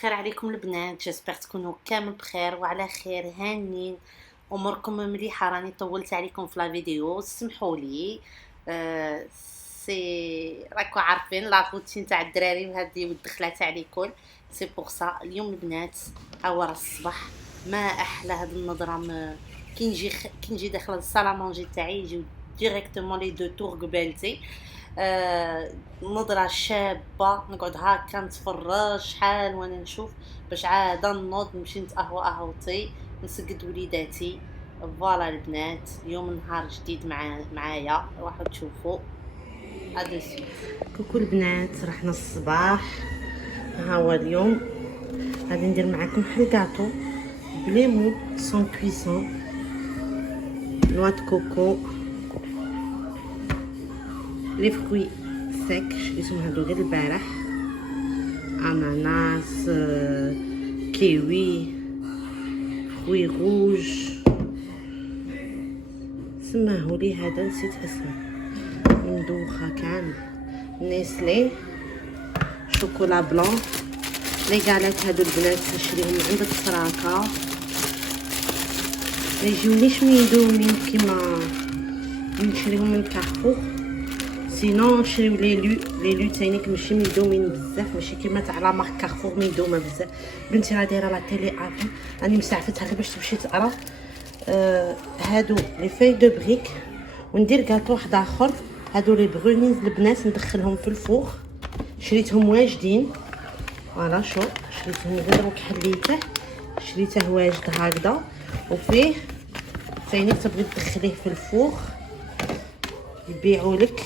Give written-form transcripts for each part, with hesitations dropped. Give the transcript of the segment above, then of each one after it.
الخير عليكم البنات، جيسبر تكونوا كامل بخير وعلى خير هانين. اموركم مليحه؟ راني طولت عليكم في لا فيديو، سمحوا لي. سي راكو عارفين لا روتين تاع الدراري وهذه والدخله تاع ليكول. سي بوغ سا اليوم البنات راه الصباح، ما احلى هاد النظره. كي نجي داخله الصاله مونجي تاعي يجيو ديريكتومون لي دو تور قبالتي. نظرة شابة، نقعد هاكا نتفرج شحال وانا نشوف باش عاد نوض نمشي نتقهوطي نسقد وليداتي. فوالا البنات، اليوم نهار جديد معايا، راحوا تشوفوا ادوسي. كوكو البنات، رحنا الصباح. ها هو اليوم غادي ندير معاكم حل كاطو بليمون سون كويسون، نوا د كوكو، لي فروي سيك شريتهم هادو غير البارح، اناناس، كيوي، فروي روج، سماهولي هذا نسيت اسمه، مدوخه كامل، نيسلي، شوكولا بلون. لي غالات هادو البنات نشريهم من عند التراكه، ما يجيونيش ميدومين كيما نشريهم من كارفور، سينو نشريو لي لو تانيك ماشي ميدومين بزاف، ماشي كيما تاع لا مارك كارفور ميدومه بزاف. بنتي راه دايره لا تيلي افي، راني مساعفتها غير باش تمشي تقرا. هادو لي في دو بريك، وندير كاطو واحد اخر. هادو لي برونيز البنات ندخلهم في الفوغ، شريتهم واجدين. فوالا شوف، شريتهم غير دروك حليته، شريته واجد هكذا، وفيه ثاني تبغي تدخليه في الفوغ يبيعوا لك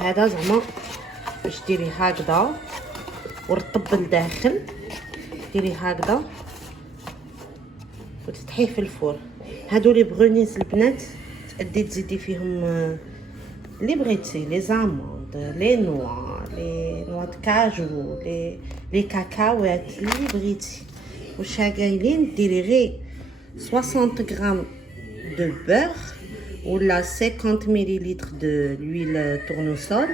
هذا زعما باش ديري هكذا ورطب لداخل، ديري هكذا وتفتحيه في الفور. هادو لي بغونيز البنات تأدي تزيدي فيهم لي بغيتي، لي زاموند، لي نوا د كاجو، لي كاكاوات اللي بغيتي. واش قايلين ديري غير 60 غرام دو بور ولا 50 مليلتر دو لويل tournesol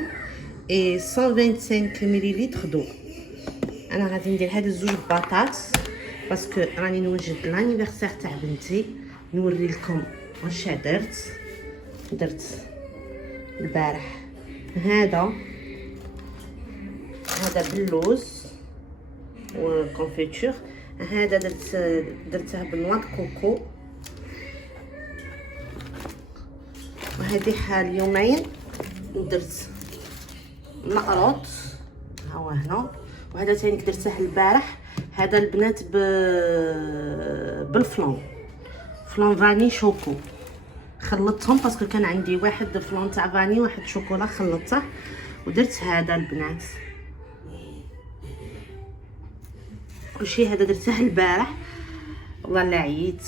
et 125 مليلتر دو. انا غادي ندير هاد الزوج بطاط باسكو راني نوجد لانيفرسير تاع بنتي، نوري لكم واش درت البارح. هذا باللوز والكونفيتور، هذا درته بنواة كوكو، وهذه حال يومين درت نقروط ها هو هنا، وهذا ثاني درته البارح. هذا البنات بالفلون فاني شوكو، خلطتهم باسكو كان عندي واحد فلون تاع فاني واحد شوكولا، خلطته ودرت هذا البنات. كلشي هذا درته البارح، والله لا عييت.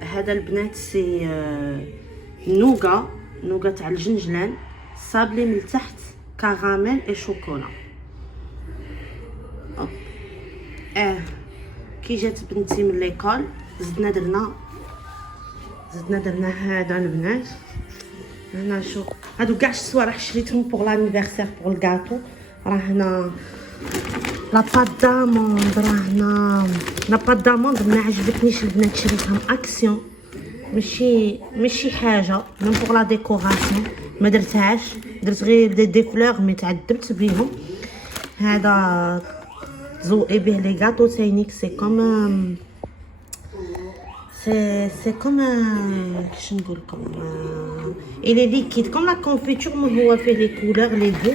هذا البنات سي نوغا تاع الجنجلان، صابلي من تحت كراميل اي شوكولا. كي جات بنتي من ليكول زدنا درنا هذا البنات. هنا شوف هادو كاع الصوالح شريتهم بوغ لانيفرسير بوغ الكاطو. راه هنا لا بات داموند، راه هنا لا بات داموند ما عجبتنيش البنات، شريتهم اكسيون، ماشي حاجه من بوغ لا ديكوراسيون، ما درتهاش، درت غير دي فلور مي تعذبت بيهم. هذا زوقي به لي غاتو تاينيك، سي كوم كيش نقول لكم، الي ليكيد كوم لا كونفيتور، مي هو فيه لي كولور لي بو.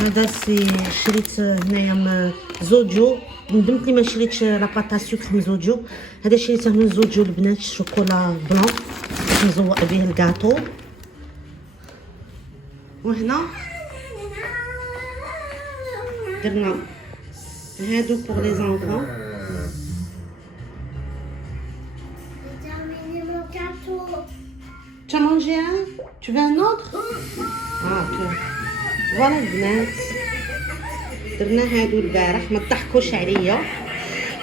هذا سي شريت هنايا زوجو، ندمت لي ما شريتش لاباطا سكر من زوجو. هذا شريته من زوجو البنات، شوكولا بلون باش نزوق به الكاطو. وهنا درنا هادو بوغ لي زانفون. Tu as mangé un? Tu veux un autre? Ok. Voilà البنات، درنا هادو البارح، ما تضحكوش عليا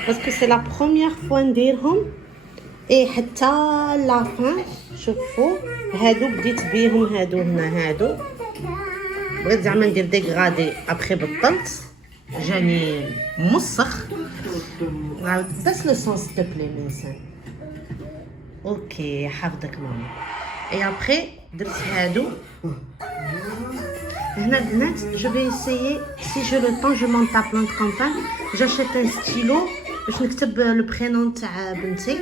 باسكو سي لا بروميير فوا نديرهم. اي حتى لافان شوفوا هادو بديت بيهم، هادو هنا هادو بغيت زعما ندير ديغرادي ابخي بطلت جاني موسخ. نعاود بس لو سون سيل بلي ميسان. اوكي حافظك ماما. اي ابخي درت هادو هنا البنات. جو في اسيي سي جو لو طون جو مونت لا بلانت كامبان. جاشيت ان ستيلو باش نكتب لو برينون تاع بنتي.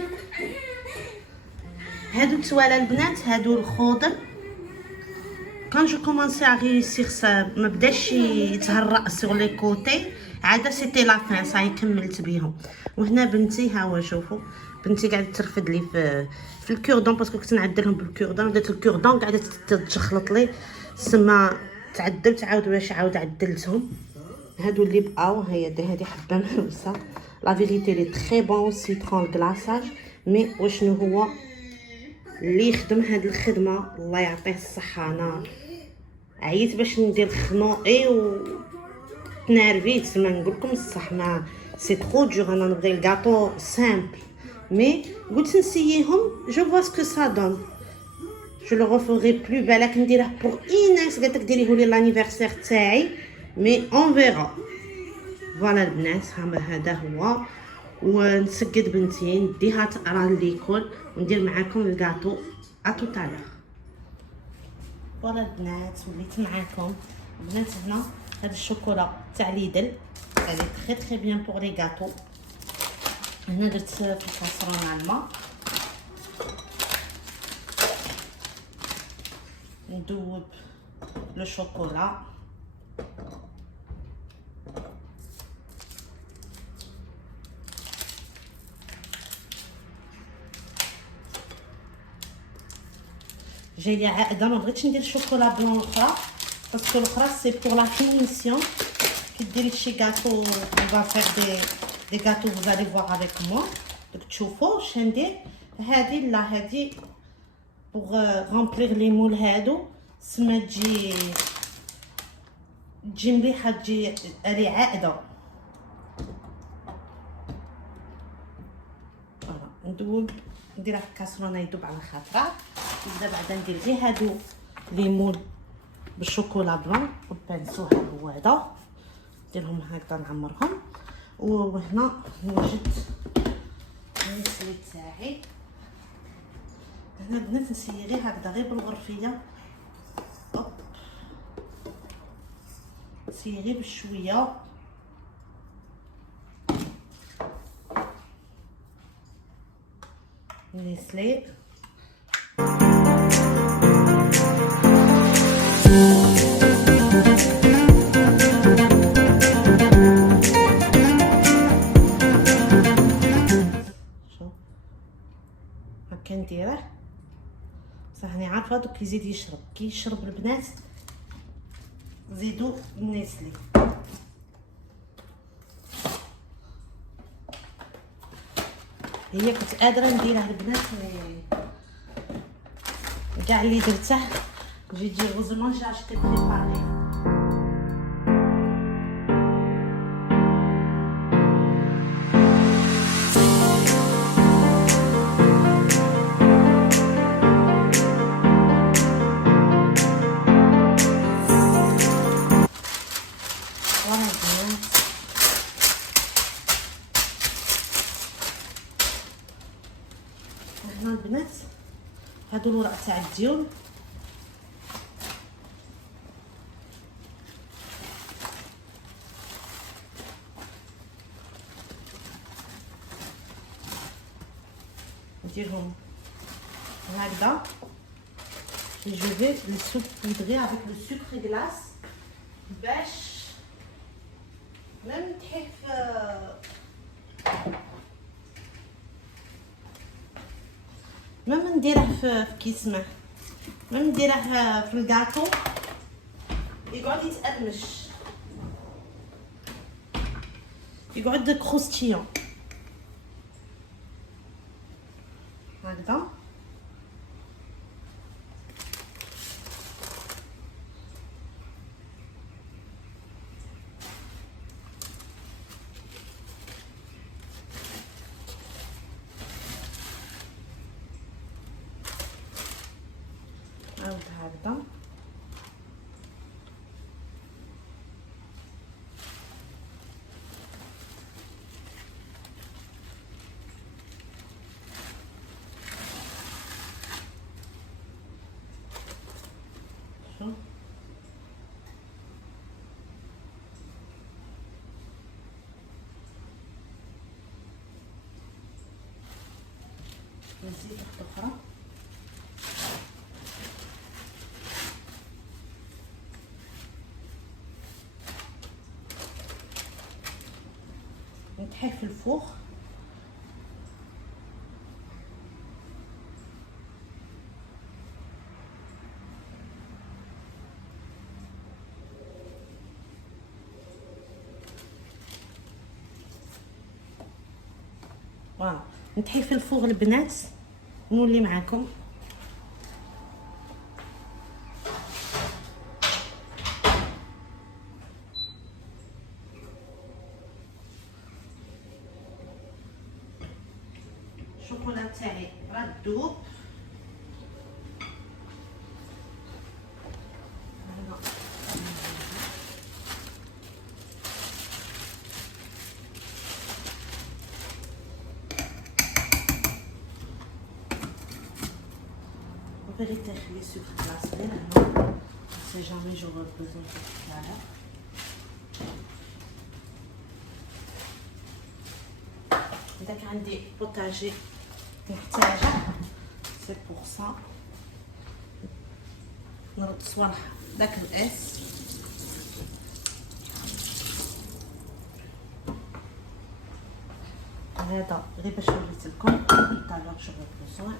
هادو التوالا البنات، هادو الخضر. كان جو كومونسي ا ريوسير سا ما بداش يتهرأ سور لي كوتي، عاده سيتي لا فان صاي كملت بيهم. وهنا بنتي ها هو شوفوا بنتي قاعده ترفد لي في الكوردون باسكو كنت نعدلهم بالكوردون. بدات الكوردون قاعده تشخلط لي سما تعدلت عاود واش عاود عدلتهم. هادو اللي بقاو هادي حبه مهوسه. لا فيريتي لي تري بون سيترون غلاصاج. مي وشنو هو اللي يخدم هاد الخدمه الله يعطيه الصحه. انا عييت باش ندير خنوقي و تنرفيت ما نقولكم الصح. ما سي ترو دور. انا نبغي الكاطو سامبل مي قلت نسييهم. جو فوا سكو سا دون. جو لو ريفوري بلو. بالك نديره بور ايناس قالت لك ديريه لي لانيفرسير تاعي مي اون فيرا. فوالا البنات هذا هو. ونسقد بنتي نديها تقرا ليكول وندير معاكم الكاطو ا توتالور. فوالا البنات وليت معاكم البنات. هنا هاد الشوكولا تاع ليدل هادي تري تري بيان بور لي كاطو. هنا درت في الكاسرونه الماء ندوب لو شوكولا. جاي لي عاقده ما بغيتش ندير شوكولا بلون الاخرى باسكو الاخرى سي بور لا فينيسيون. كي ديري شي غاتو فا فير دي غاتو vous allez voir avec moi. دوك تشوفوا واش ندير. هادي لا هادي بوغ غامبليغ لي مول هادو سما تجي مليحه تجي ري عاقده. فوالا ندوب نديرها في الكاسرونه يذوب على خاطرها. نبدا بعدا ندير غير هادو لي مول بالشوكولا بلون والبانسو هو هذا نديرهم هكذا نعمرهم. وهنا نوجد المسلي تاعي. هنا البنات نسيي غير هكذا غير بالغرفيه. اوب نسيي غير بشويه. نسلي كنديره بصح راني عارفه دوك يزيد يشرب. كي يشرب البنات زيدوا النسلي. هي كنت قادره نديرها البنات كاع اللي درته جي دي غوزمون جا اجتي بريباري. هنا البنات هادو الورق تاع الديون نديرهم هكذا. جو في لو سوبودري افيك لو سوكر غلاس باش ميم تحيح ميم نديره في كيسمه ميم نديره في الكاطو يقعد يتقرمش يقعد كروستيون هكذا. عاود هكذا نزيد واحده اخرى. نطحيه في الفوغ. فوالا نطحيه في الفوغ البنات ونولي معاكم. الشوكولا تاعي راه تذوب. En vérité, les sucres glacés, non, si jamais j'aurai besoin de ça. إذا كان عندي بوتاجي محتاجة سي بور سا نرد صوالح داك الاس. هذا غير باش وريت لكم طالع شغل بلوزون.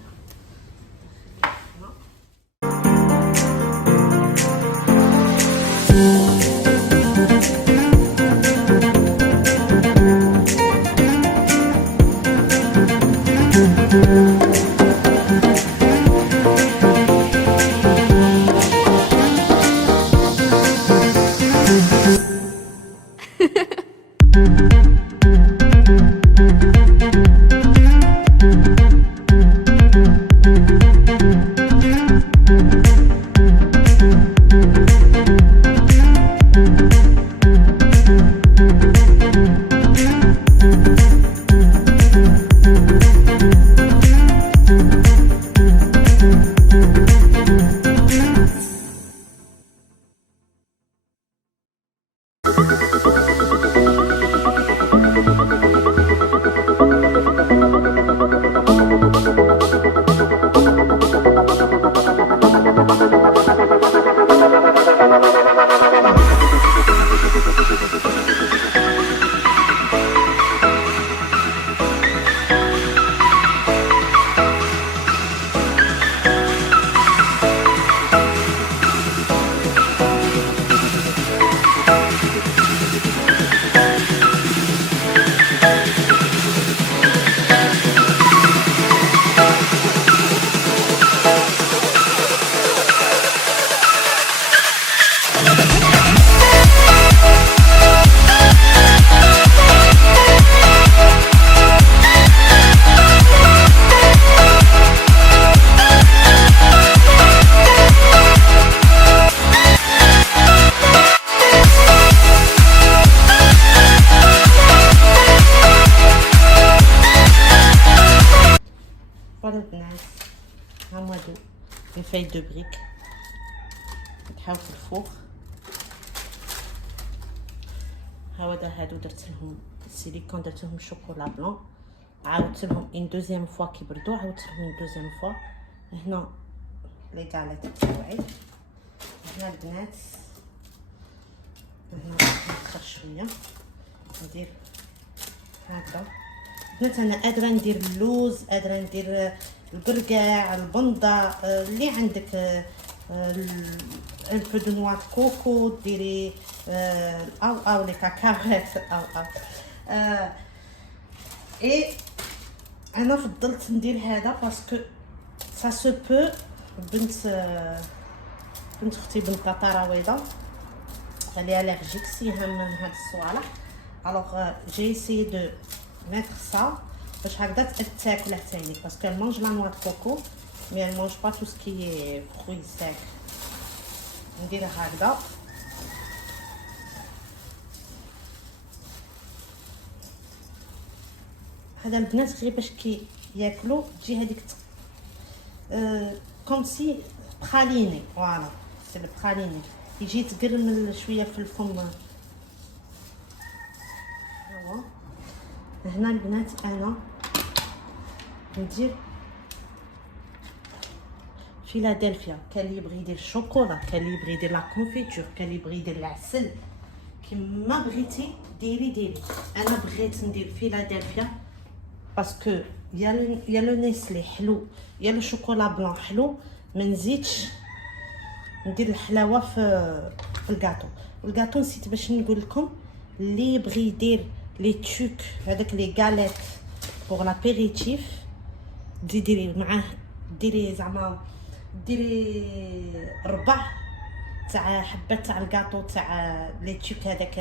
فوالا البنات ها هما هادو لي فاي دو بريك نطحاو في الفوغ. هاودا هادو درت لهم السيليكون، درت لهم شوكولا بلون، عاودت لهم اون دوزيام فوا كيبردو، عاودت لهم اون دوزيام فوا. هنا لي كاليت تاعي، هنا البنات هنا نكثر شويه ندير هكذا. بنات انا قادره ندير اللوز، قادره ندير البرقع، البنده، اللي عندك ان بو دو نوا دو كوكو، ديري او لي كاكاوات او اي انا فضلت ندير هذا باسكو سا سو بو. بنت اختي بنت طراويضه اللي اليرجيك سيها من هاد الصوالح، الوغ جي سي دو mettre ça باش هكذا تاكل حتى هي باسكو elle mange la noix de coco mais elle mange pas tout ce qui est fruits secs. نديرها هكذا هذا البنات غير باش كي ياكلوا تجي هذيك كوم سي براليني. فوالا سي البراليني يجي تقرمل شويه في الفم. هنا البنات انا ندير فيلادلفيا، كاين اللي يبغي يدير الشوكولا، كاين اللي يبغي يدير لا كونفيتور، كاين اللي يبغي يدير العسل، كيما بغيتي ديري. انا بغيت ندير فيلادلفيا باسكو يا لو نيسلي حلو، يا لو شوكولا بلان حلو، ما نزيدش ندير الحلاوه في الكاطو. الكاطو نسيت باش نقول لكم، اللي يبغي يدير لي توك هذاك لي غاليت بوغ لابيريتيف، ديري معاه، ديري زعما ديري ربع تاع حبات تاع الكاطو تاع لي توك هذاك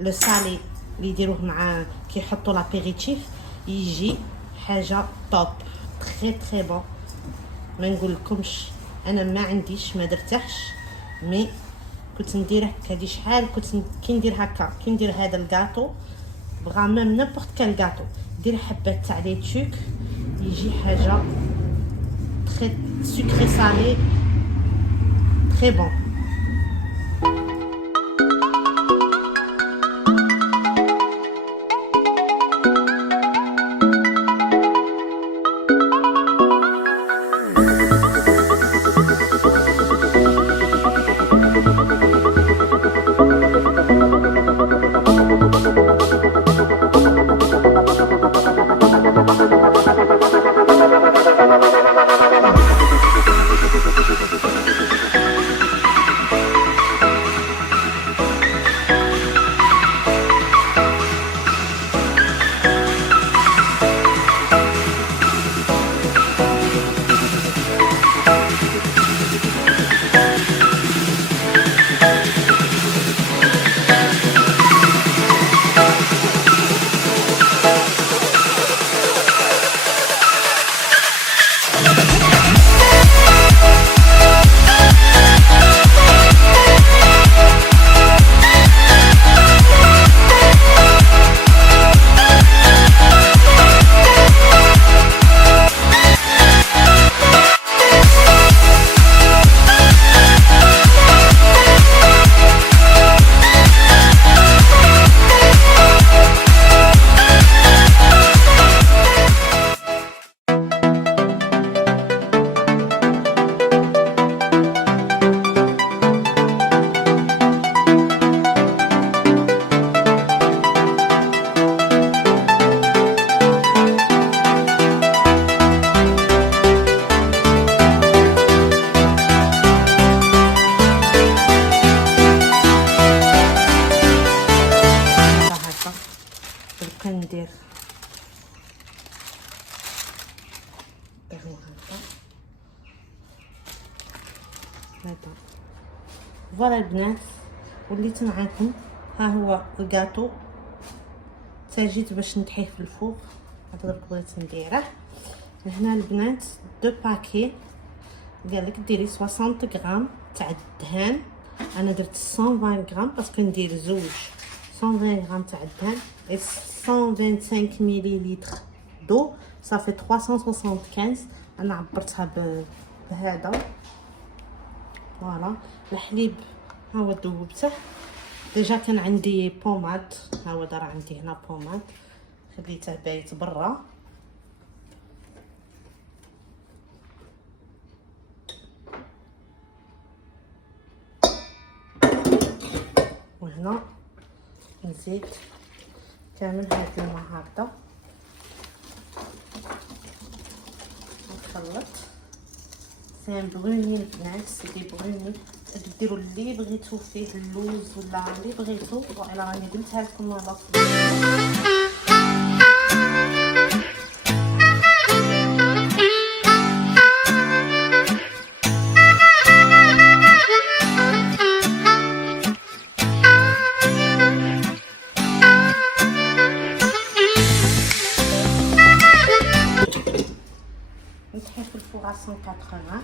لو سالي اللي يديروه مع كي يحطوا لابيريتيف، يجي حاجه طوب تري تري بون. ما نقول لكمش انا ما عنديش، ما درتهش، مي كنت نديره هادي شحال كنت كي ندير هكا، كي ندير هذا الكاطو بغا ميم نيمبورط كال كاطو، دير حبات تاع لي توك، يجي حاجه تري سكري سالي تري بون. ندير هذا فوالا البنات، وليت معاكم. ها هو الكاطو تاجيت باش نطحيه في الفوق، هذا درك بغيت نديره. هنا البنات دو باكي، قالك ديري 60 غرام تاع الدهان، انا درت 120 غرام باسكو ندير زوج 120 غرام تاع الدهان et 125 مليلتر دو صافي 375. انا عبرتها بهذا فوالا. الحليب ها هو ذوبته ديجا، كان عندي بوماد، ها هو راه عندي هنا بوماد خليته بايت برا. وهنا نزيد كامل هاد الماء هكذا نخلط. سي ان بروني البنات، سي دي بروني، ديروا اللي بغيتو فيه، اللوز ولا اللي بغيتو. فوالا راني قلتها لكم مرة نطحي في الفوغ على 180.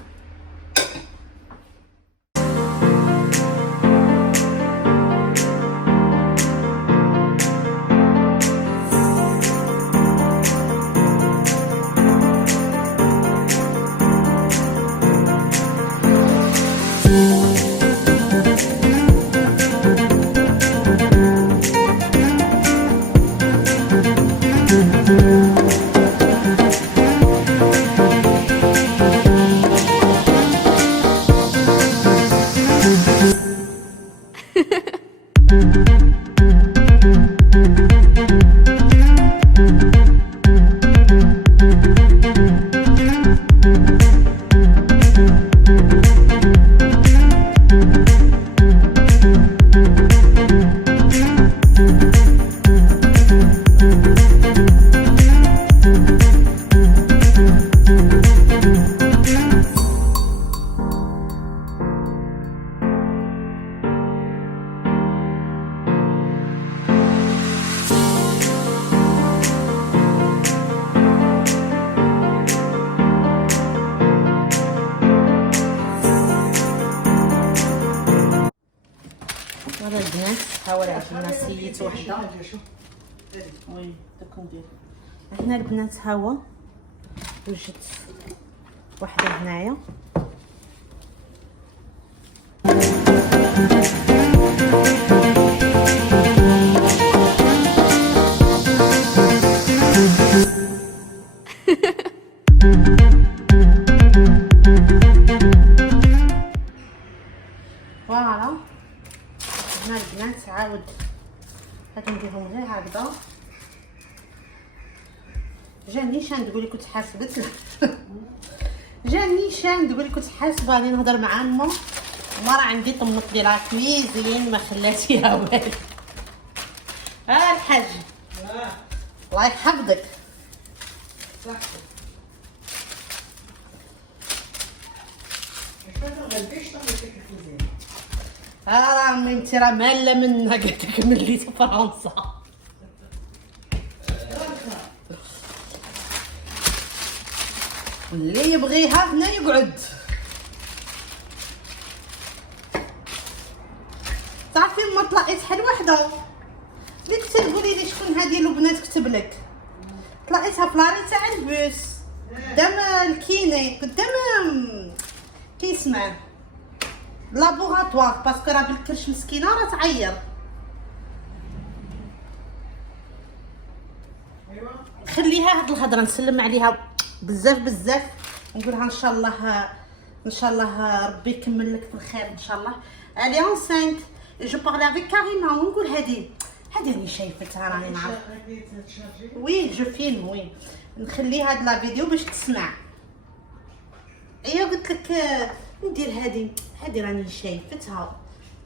ها هو اللي عجبنا سيت وحده. وي دوك ندير هنا البنات. ها هو وجدت وحده هنايا. فوالا هنا البنات عاود غادي نديرهم غير هكذا. جاني شان تقولي كنت حاسبت جاني شان تقولي كنت حاسبه راني نهضر مع ما راه عندي طمط ديال لا كويزين ما خلاتيها والو. الحاج الله يحفظك. راه ميمتي راه ماله منا قالت لك ملي فرنسا. واللي يبغيها هنا يقعد. تعرفي ما طلعت شحال وحده اللي كنتي تقولي لي شكون هذه لبنات كتب لك، طلعتها في لاري تاع البوس قدام الكيني قدام كيسمع لابوغاتوار باسكو راه بالكرش مسكينه راه تعير. خليها هاد الهضره نسلم عليها بزاف بزاف نقولها ان شاء الله ان شاء الله ربي يكمل لك بالخير ان شاء الله. الي انسينت جو بارلي افيك كارينا ونقول هادي راني شايفتها راني نعرف. وي جو فيلم وي نخلي هاد لا فيديو باش تسمع. ايوا قلت لك ندير هادي راني شايفتها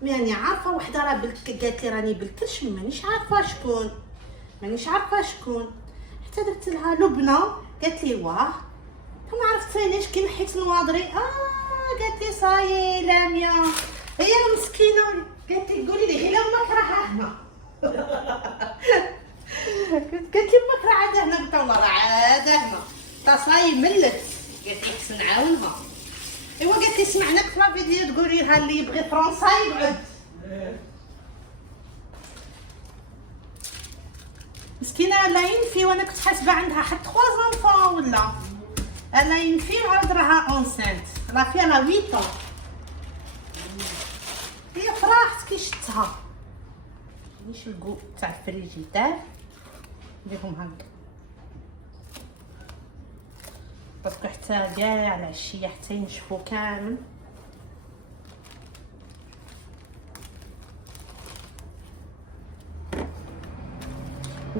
ماني عارفه وحده راه قالت لي راني بالكرش مانيش عارفه شكون حتى درت لها لبنى قالت لي واه ما عرفتينيش كي نحيت نواضري. قالت لي صاي لاميه هي مسكينه قالت لي قولي لي غير امك راها هنا. قالت لي امك راه عاده هنا. قلت والله راه عاده هنا تا صاي ملت. قالت لي خصنا نعاونها. ايوا قالت لي سمعناك في لا فيديو تقولي لها اللي يبغي فرنسا يقعد. مسكينه لا ينفي وانا كنت حاسبه عندها حتى 3 زونفون ولا لا ينفي عاد راها اونسانت راه فيها 8 ans. هي فرحت كي شفتها. مانيش الكو تاع الفريجيدار نديرهم هكا باسكو حتى كاع العشيه حتى ينشفوا كامل.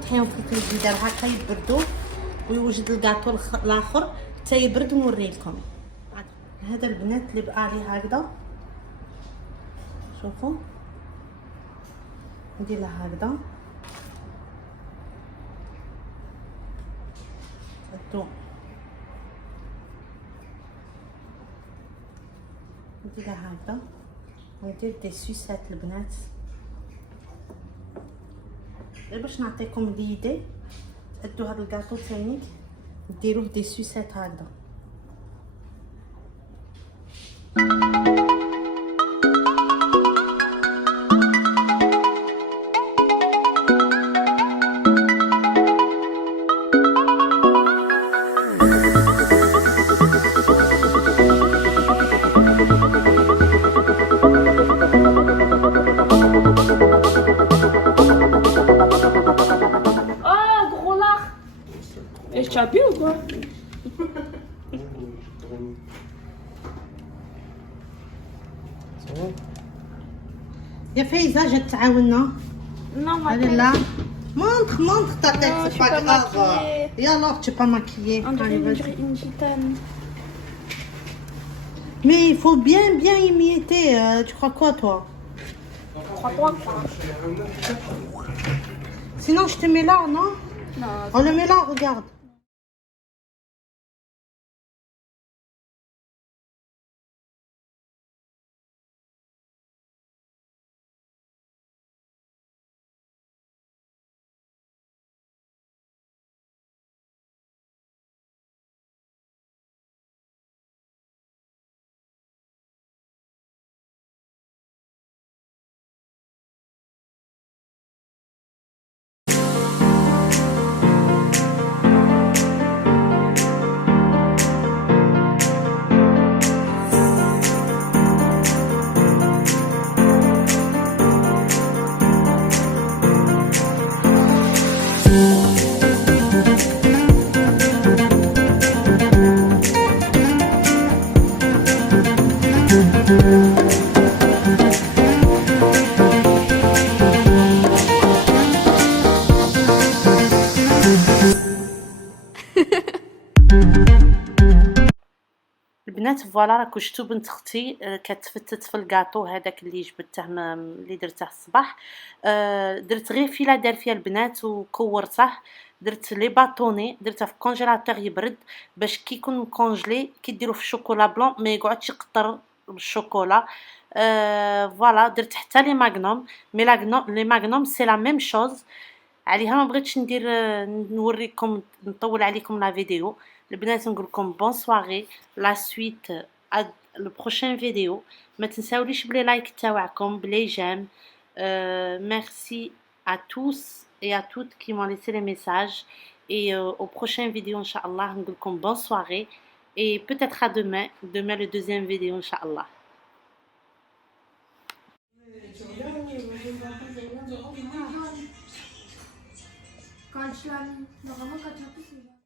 نحيهم في الفريجيدار هكا يبردوا ويوجد الكاطو الاخر حتى يبرد ونوريلكم. هذا البنات اللي بقى لي هكذا شوفوا ندير لها هكذا ندير لها هكذا وندير دي سوسات البنات غير باش نعطيكم ليدي تأدوا هذا الكاطو ثاني ديروه دي سوسات هكذا. Tu as bu ou quoi? يا فايزة جات تعاوننا. Non, ma allez là montre ta tête. Non, c'est pas grave. Et alors tu es pas maquillée? On dirait Allez, une gitane. mais il faut bien imiter. Tu crois quoi toi? Crois quoi? Sinon je te mets là, non? Non. On le met là, regarde. فوالا راكو شفتو بنت اختي كتفتت في الكاطو هذاك اللي جبدته اللي درته الصباح. درت غير فيلادلفيا البنات وكورته. درت لي باطوني درته في الكونجيلاتور يبرد باش كي يكون مكونجلي كيديروا في الشوكولا بلون ما يقعدش يقطر بالشوكولا. فوالا درت حتى لي ماغنوم مي لي ماغنوم سي لا ميم شوز. عليها ما بغيتش ندير نوريكم نطول عليكم لا فيديو. البنات نقول لكم بون سواري لا سويت لو بروشين فيديو. ما تنساوليش بلي لايك تاعكم بلي جيم. ميرسي à tous et à toutes qui m'ont laissé les messages et au prochain vidéo inchallah نقول لكم bonne soirée et peut-être à demain le deuxième vidéo inchallah. Karşılan, bakalım kaç yapıyorsun.